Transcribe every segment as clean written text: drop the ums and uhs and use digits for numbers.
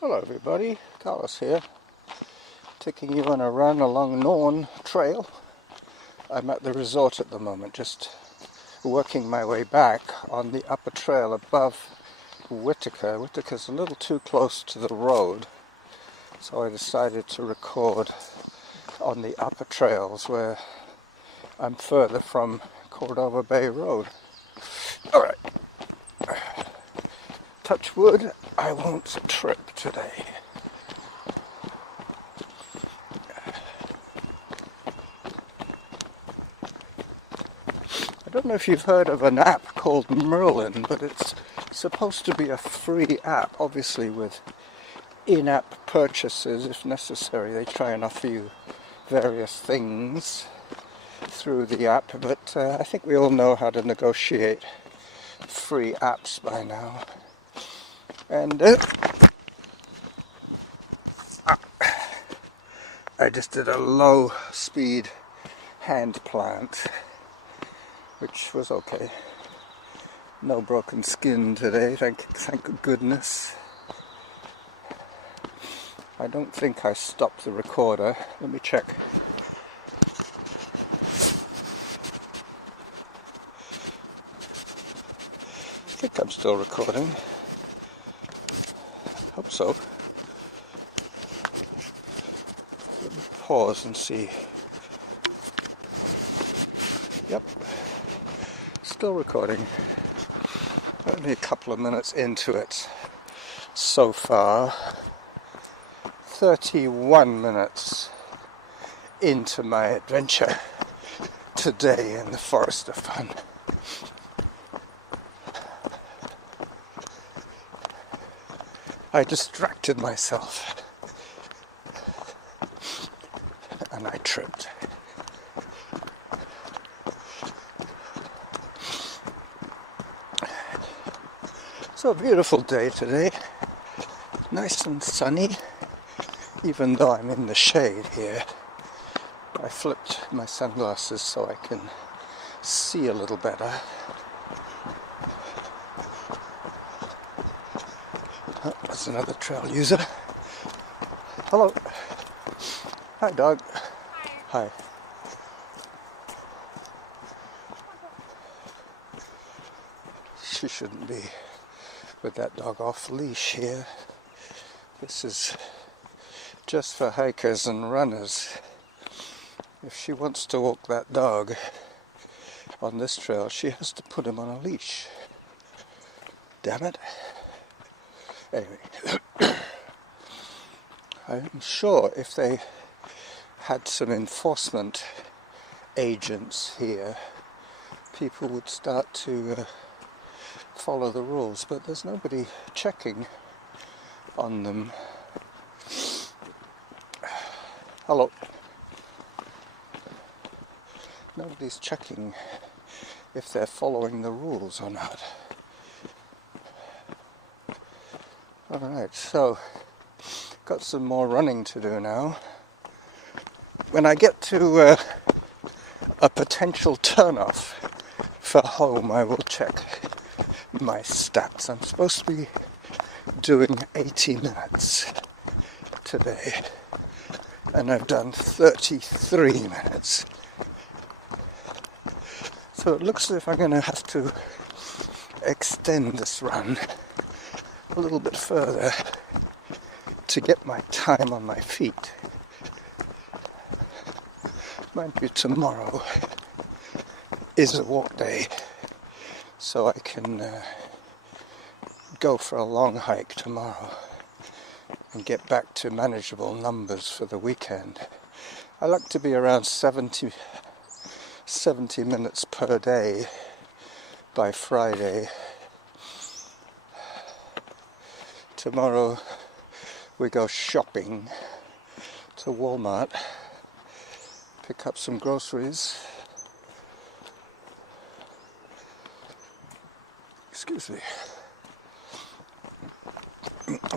Hello everybody, Carlos here, taking you on a run along Norn Trail. I'm at the resort at the moment, just working my way back on the upper trail above Whittaker. Whittaker's a little too close to the road, so I decided to record on the upper trails where I'm further from Cordova Bay Road. Alright, touch wood, I won't trip today. I don't know if you've heard of an app called Merlin, but it's supposed to be a free app, obviously with in-app purchases if necessary. They try and offer you various things through the app, but I think we all know how to negotiate free apps by now. And I just did a low speed hand plant, which was okay. No broken skin today, thank goodness. I don't think I stopped the recorder. Let me check. I think I'm still recording. Hope so. Let me pause and see. Yep. Still recording. Only a couple of minutes into it so far. 31 minutes into my adventure today in the Forest of Fun. I distracted myself and I tripped. So a beautiful day today, nice and sunny, even though I'm in the shade here. I flipped my sunglasses so I can see a little better. Oh, there's another trail user. Hello. Hi, Doug. Hi. Hi. She shouldn't be with that dog off leash here. This is just for hikers and runners. If she wants to walk that dog on this trail, she has to put him on a leash. Damn it. Anyway, I'm sure if they had some enforcement agents here, people would start to follow the rules, but there's nobody checking on them. Hello. Nobody's checking if they're following the rules or not. Alright, so got some more running to do now. When I get to a potential turnoff for home, I will check my stats. I'm supposed to be doing 80 minutes today, and I've done 33 minutes. So it looks as if I'm going to have to extend this run a little bit further to get my time on my feet. Mind you, tomorrow is a walk day, so I can go for a long hike tomorrow and get back to manageable numbers for the weekend. I like to be around 70 minutes per day by Friday. Tomorrow we go shopping to Walmart, pick up some groceries. Excuse me.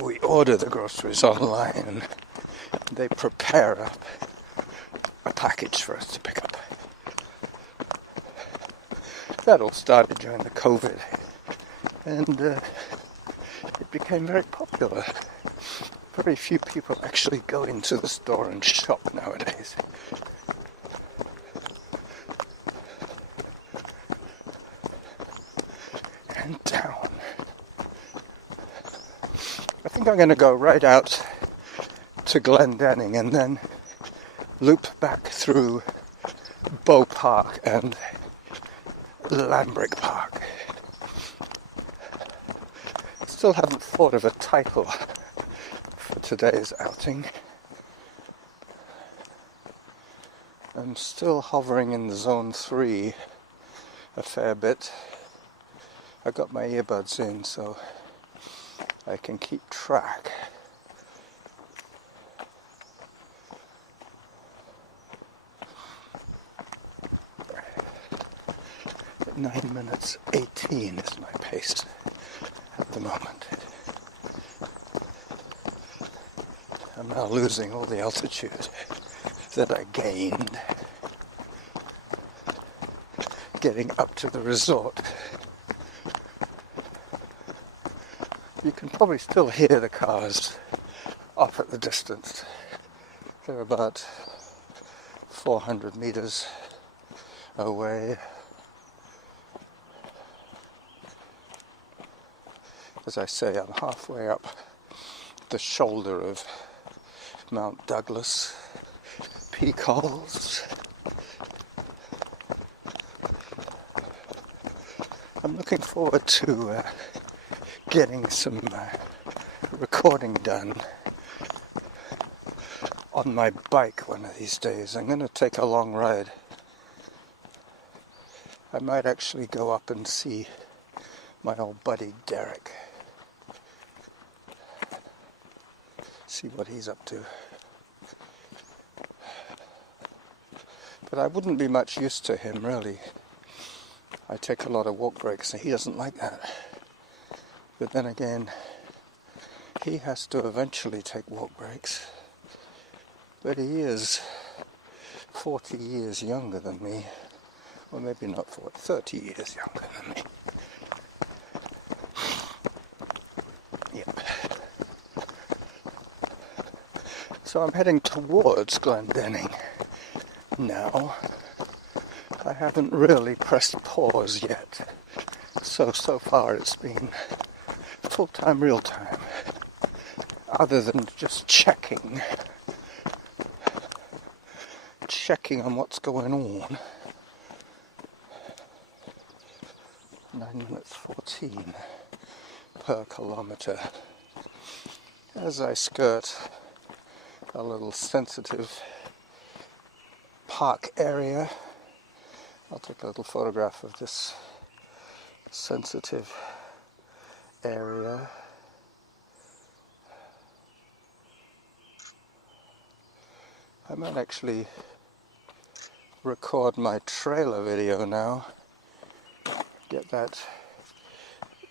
We order the groceries online and they prepare a package for us to pick up. That all started during the COVID, and it became very popular. Very few people actually go into the store and shop nowadays. And down. I think I'm going to go right out to Glendenning and then loop back through Bow Park and Lambrick Park. Still haven't thought of a title for today's outing. I'm still hovering in the zone 3 a fair bit. I got my earbuds in so I can keep track. At 9 minutes 18 is my pace at the moment. I'm now losing all the altitude that I gained getting up to the resort. You can probably still hear the cars off at the distance. They're about 400 meters away. As I say, I'm halfway up the shoulder of Mt.doug peak holes. I'm looking forward to getting some recording done on my bike one of these days. I'm going to take a long ride. I might actually go up and see my old buddy Derek. See what he's up to. But I wouldn't be much use to him, really. I take a lot of walk breaks and he doesn't like that. But then again, he has to eventually take walk breaks. But he is 40 years younger than me. Or maybe not 40, 30 years younger than me. Yep. So I'm heading towards Glendenning now. I haven't really pressed pause yet. So far it's been full-time, real-time. Other than just checking on what's going on. 9 minutes 14 per kilometre. As I skirt a little sensitive park area, I'll take a little photograph of this sensitive area. I might actually record my trailer video now, get that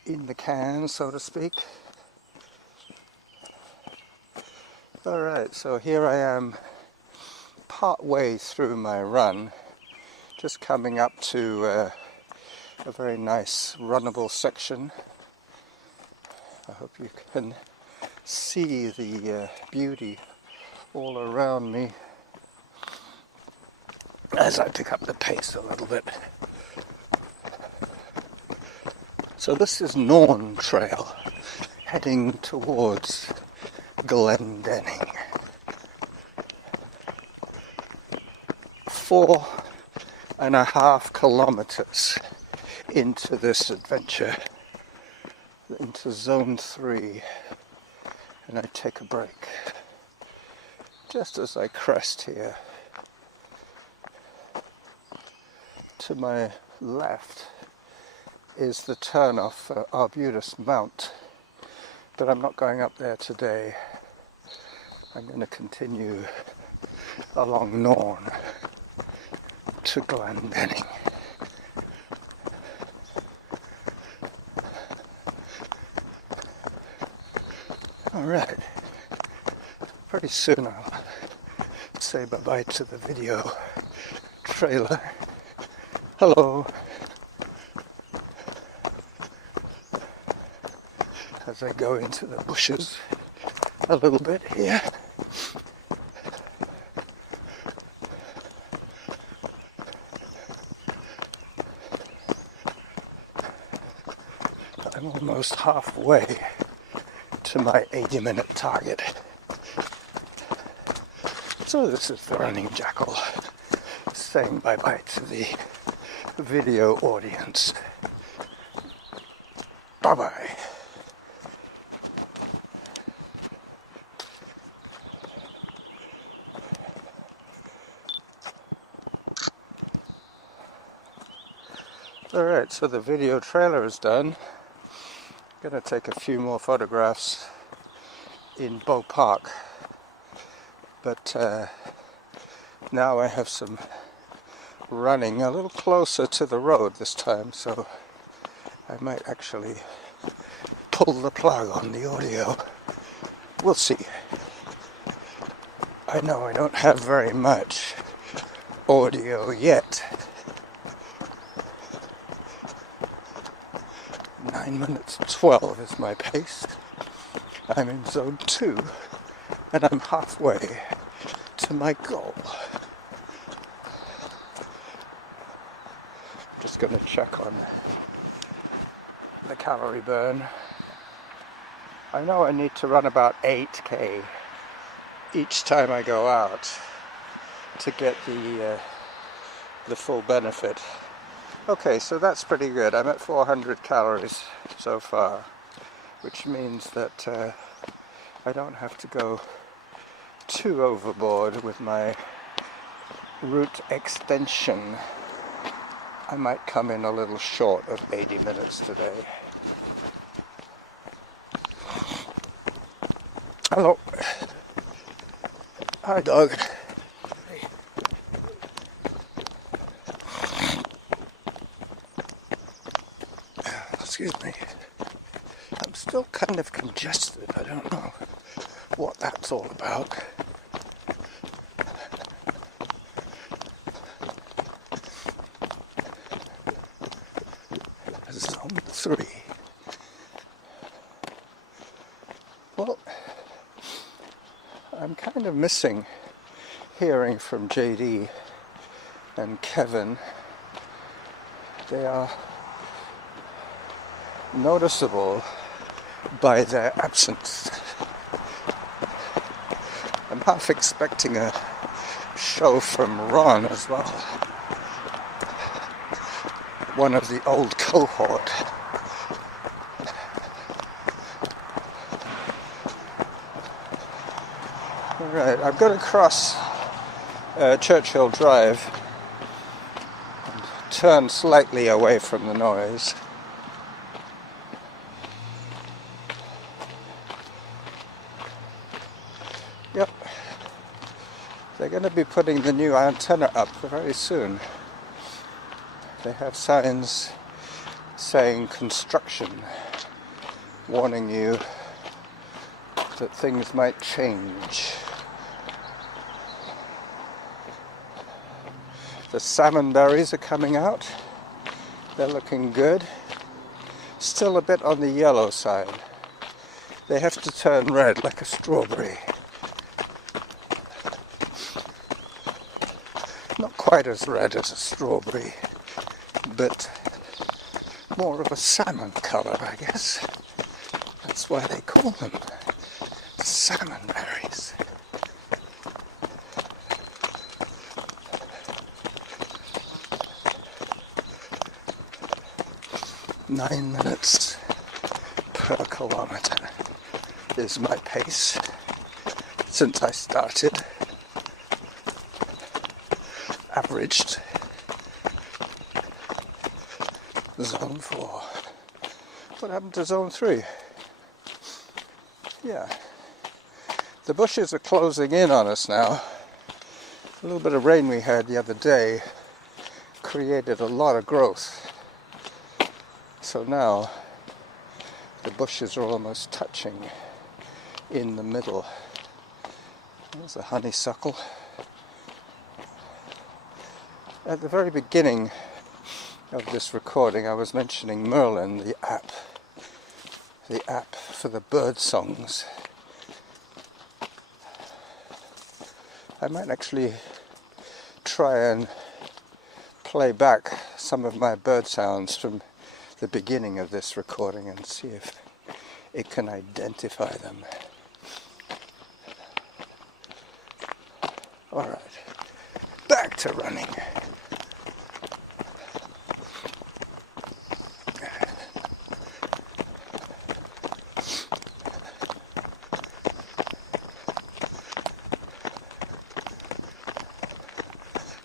in the can, so to speak. Alright, so here I am part way through my run, just coming up to a very nice runnable section. I hope you can see the beauty all around me as I pick up the pace a little bit. So this is Norn Trail, heading towards Glendenning. 4.5 kilometres into this adventure, into zone 3, and I take a break just as I crest here. To my left is the turnoff for Arbutus Mount, but I'm not going up there today. I'm going to continue along Norn to Glendenning. Alright, pretty soon I'll say bye-bye to the video trailer. Hello. As I go into the bushes a little bit here. I'm almost halfway to my 80-minute target. So this is the running Jackal saying bye-bye to the video audience. Bye-bye. Alright, so the video trailer is done. I'm going to take a few more photographs in Bow Park, but now I have some running a little closer to the road this time, so I might actually pull the plug on the audio. We'll see. I know I don't have very much audio yet. 9 minutes 12 is my pace. I'm in zone 2 and I'm halfway to my goal. Just going to check on the calorie burn. I know I need to run about 8k each time I go out to get the full benefit. Okay, so that's pretty good. I'm at 400 calories so far, which means that I don't have to go too overboard with my route extension. I might come in a little short of 80 minutes today. Hello. Hi, dog. Excuse me. I'm still kind of congested. I don't know what that's all about. Zone 3. Well, I'm kind of missing hearing from JD and Kevin. They are noticeable by their absence. I'm half expecting a show from Ron as well. One of the old cohort. Alright, I've got to cross Churchill Drive and turn slightly away from the noise. Yep, they're going to be putting the new antenna up very soon. They have signs saying construction, warning you that things might change. The salmon berries are coming out. They're looking good. Still a bit on the yellow side. They have to turn red like a strawberry. Not quite as red as a strawberry, but more of a salmon color, I guess. That's why they call them salmon berries. Nine minutes per kilometre is my pace since I started. Averaged zone 4. What happened to zone 3? Yeah. The bushes are closing in on us now. A little bit of rain we had the other day created a lot of growth. So now the bushes are almost touching in the middle. There's a honeysuckle. At the very beginning of this recording I was mentioning Merlin, the app for the bird songs. I might actually try and play back some of my bird sounds from the beginning of this recording and see if it can identify them. Alright, back to running.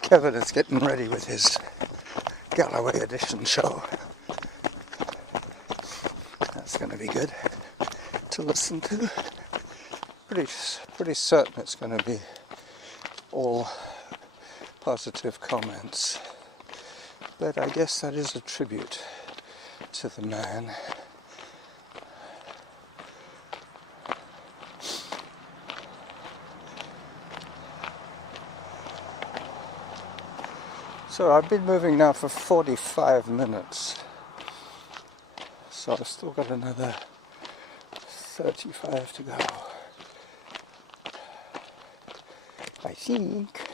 Kevin is getting ready with his Galloway edition show. That's going to be good to listen to. Pretty certain it's going to be all positive comments. But I guess that is a tribute to the man. So I've been moving now for 45 minutes, so I've still got another 35 to go. I think,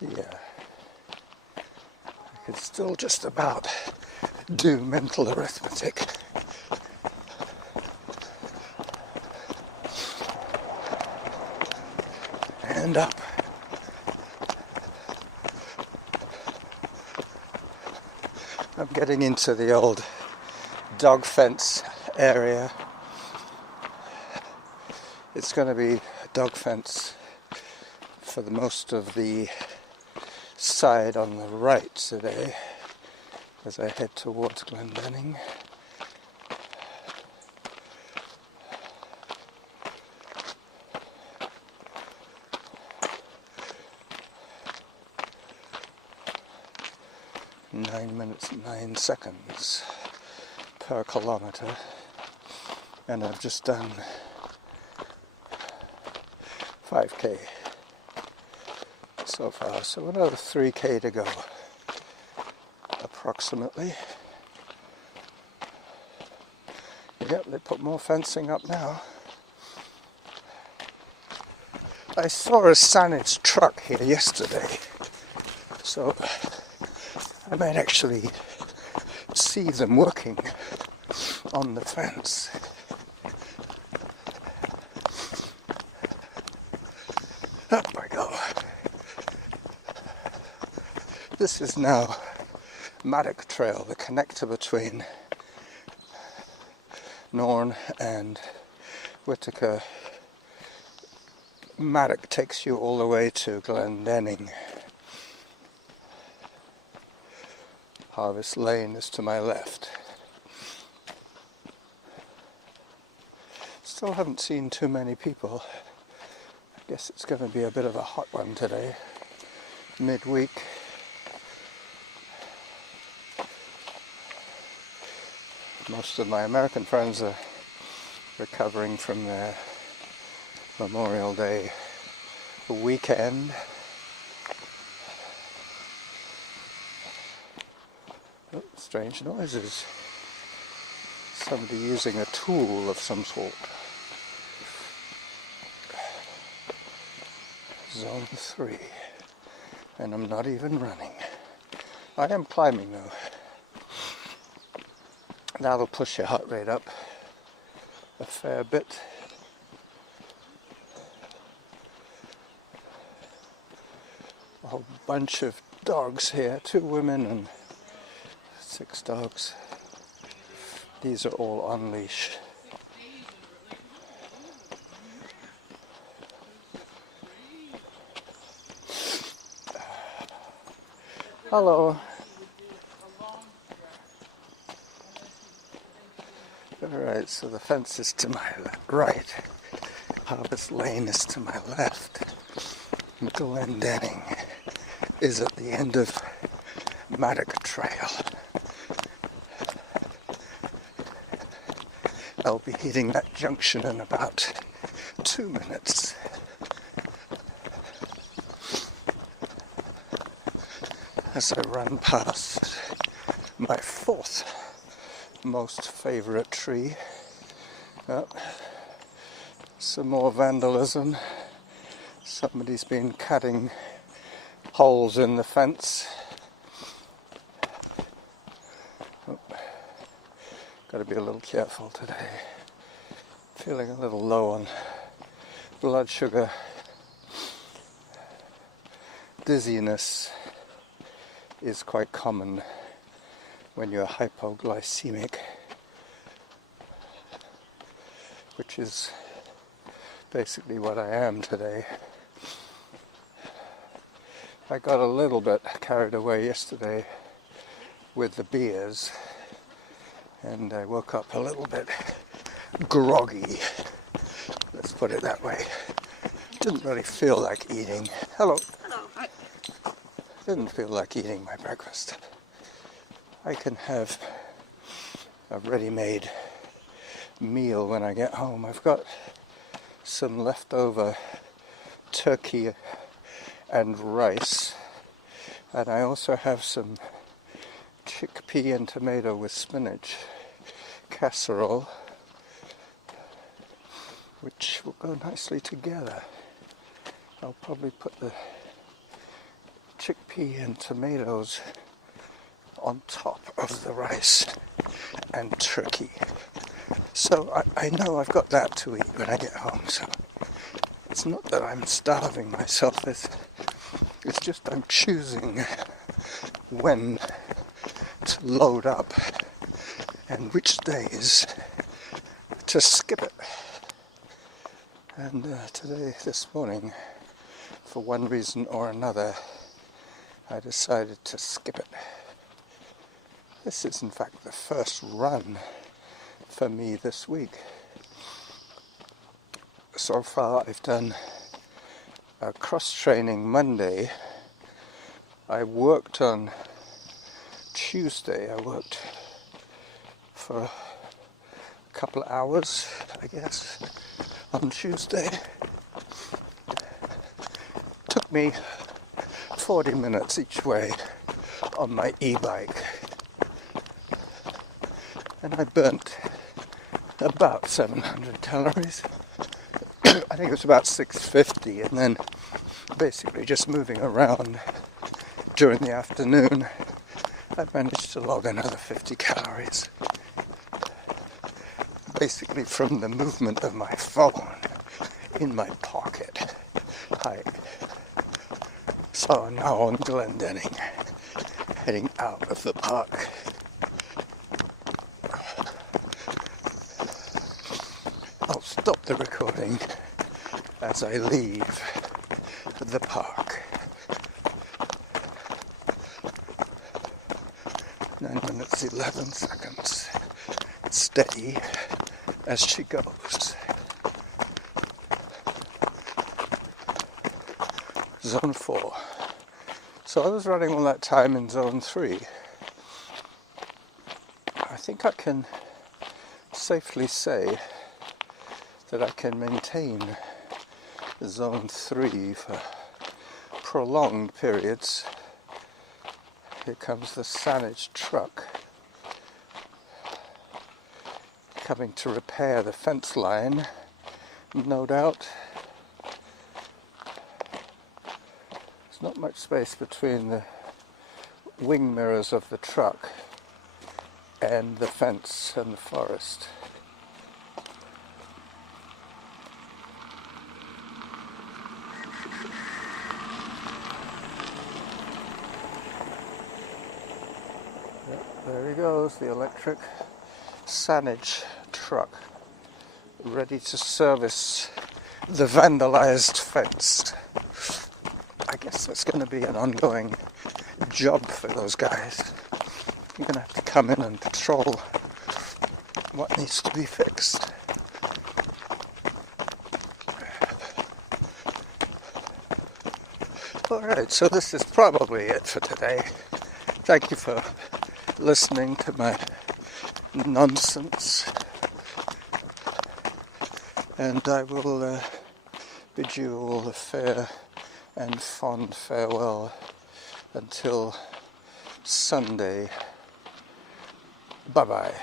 yeah, I could still just about do mental arithmetic. And up. I'm getting into the old dog fence area. It's going to be a dog fence for the most of the side on the right today as I head towards Glendenning. Nine minutes, 9 seconds per kilometre, and I've just done 5k so far, so another 3k to go approximately. Yep, they put more fencing up now. I saw a scenic truck here yesterday, so I might actually see them working on the fence. Up I go. This is now Mt.doug Trail, the connector between Norn and Whittaker. Mt.doug takes you all the way to Glendenning. Harvest Lane is to my left. Still haven't seen too many people. I guess it's going to be a bit of a hot one today, midweek. Most of my American friends are recovering from their Memorial Day weekend. Oh, strange noises. Somebody using a tool of some sort. Zone 3. And I'm not even running. I am climbing though. That'll push your heart rate up a fair bit. A whole bunch of dogs here, 2 women and 6 dogs. These are all on leash. Hello. Alright, so the fence is to my right. Harvest Lane is to my left. Glendenning is at the end of Mt.doug Trail. I'll be hitting that junction in about 2 minutes. As I run past my 4th most favourite tree. Oh, some more vandalism. Somebody's been cutting holes in the fence. Oh, got to be a little careful today. Feeling a little low on blood sugar. Dizziness is quite common when you're hypoglycemic, which is basically what I am today. I got a little bit carried away yesterday with the beers, and I woke up a little bit groggy, let's put it that way. Didn't really feel like eating. Hello. Hello. Hi. Didn't feel like eating my breakfast. I can have a ready-made meal when I get home. I've got some leftover turkey and rice, and I also have some chickpea and tomato with spinach casserole, which will go nicely together. I'll probably put the chickpea and tomatoes on top of the rice and turkey. So I know I've got that to eat when I get home, so it's not that I'm starving myself, it's just I'm choosing when to load up and which days to skip it. And this morning, for one reason or another, I decided to skip it. This is in fact the first run for me this week. So far I've done a cross-training Monday. I worked on Tuesday. I worked for a couple of hours, I guess, on Tuesday. Took me 40 minutes each way on my e-bike, and I burnt about 700 calories. I think it was about 650, and then basically just moving around during the afternoon, I managed to log another 50 calories. Basically from the movement of my phone in my pocket. Hi. So now on Glendenning, heading out of the park. I'll stop the recording as I leave the park. 9 minutes 11 seconds. Steady as she goes. Zone 4. So I was running all that time in Zone 3. I think I can safely say that I can maintain Zone 3 for prolonged periods. Here comes the Saanich truck coming to repair the fence line, no doubt. There's not much space between the wing mirrors of the truck and the fence and the forest. There he goes, the electric Saanich truck, ready to service the vandalized fence. I guess that's going to be an ongoing job for those guys. You're going to have to come in and patrol what needs to be fixed. Alright, so this is probably it for today. Thank you for listening to my nonsense, and I will bid you all a fair and fond farewell until Sunday. Bye bye.